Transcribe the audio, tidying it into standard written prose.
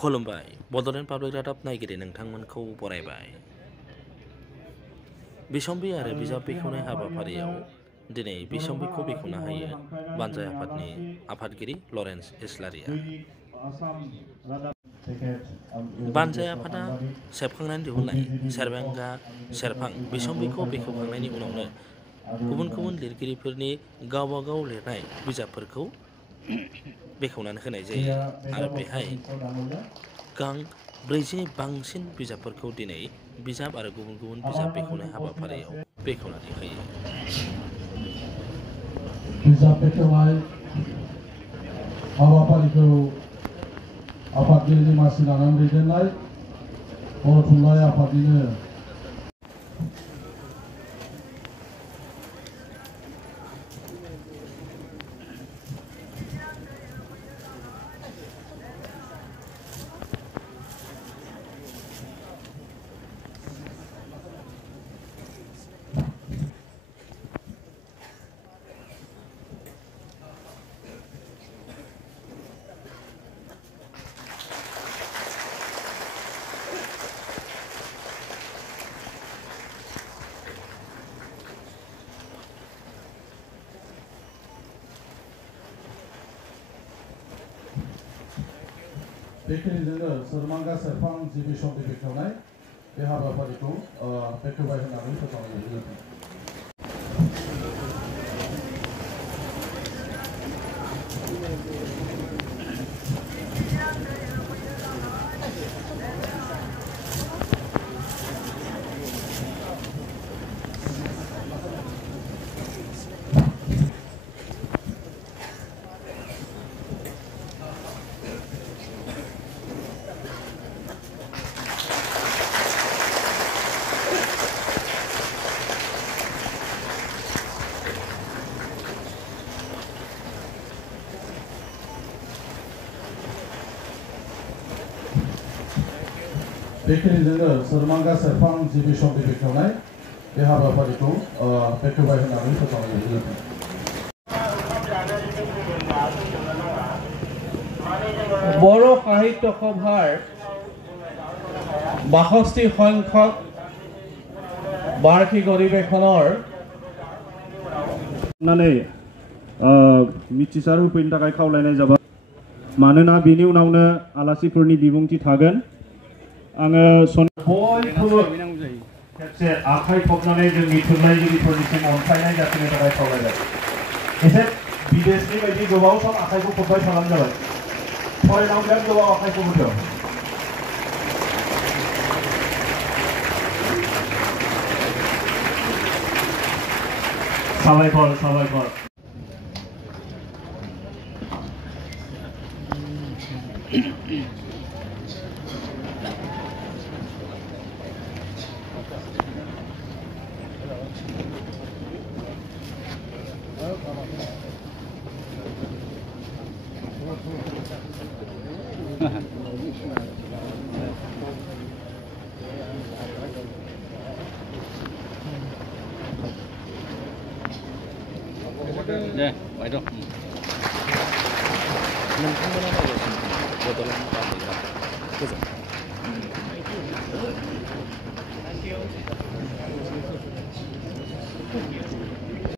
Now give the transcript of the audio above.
खुलुमबाय बड'लेण्ड पाब्लिक रादाब नायगिरि नोंथांमोनखौ बरायबाय। बिसम्बि आरो बिजाब बेखेवनाय हाबाफारियाव दिनै बिसम्बिखौ बेखेवना होयो बानजाय आफादनि आफादगिरि लरेन्स इस्लारिया। बानजाय आफादा सेबखांनानै दिहुननाय सेरबेंगा सेरफां बिसम्बिखौ बेखेवखांनायनि उनावनो गुबुन गुबुन लिरगिरिफोरनि गावबा गाव लिरनाय बिजाबफोरखौ बेखेवनानै होनाय जायो आरो बेहाय गां 40नि बांसिन बिजाबफोरखौ दिनै बिजाब आरो गुबुन गुबुन बिजाब बेखेवनाय हाबाफारियाव बेखेवनानै होयो। बिजाब बेखेवनाय हाबाफारिखौ आफादगिरिनि मासि लानानै दैदेननाय बर' थुनलाइ आफादनिनो बेखिनिजोंनो सोरमांगा सेरफां जि बिसम्बि बेखेवनाय बे हाबाफारिखौ बेखेवबाय होननानै फोसावनाय जायो। बेखिनिजोंनो सोरमांगा सेरफां जि बिसम्बि बेखेवनाय बे हाबाफारिखौ बेखेवबाय होननानै फोसावनाय जायो। बर' সাহিত্য সভাৰ ৬২ সংখ্যক বাৰ্ষিক অধিৱেশনৰ मिथिसार होफैनो थाखाय खावलायनाय जाबाय। मानोना बेनि उनावनो आलासिफोरनि बिबुंथि थागोन। आङो बयखौबो खेबसे आखाइ खबनानै जोंनि थुनलाइगिरिफोरनिसिम अनसायनाय जासिनो थाखाय खावलायबाय। एसे बिदेशनि बायदि गोबाव सम आखाइखौ खबबाय थाबानो जाबाय। फरायनायाव बिराद गोबाव आखाइ खबोथ'। साबायखर साबायखर। दे बायद' नोंथांमोना नायगासिनो बड'लेण्ड पाब्लिक रादाब गोजोन्थों।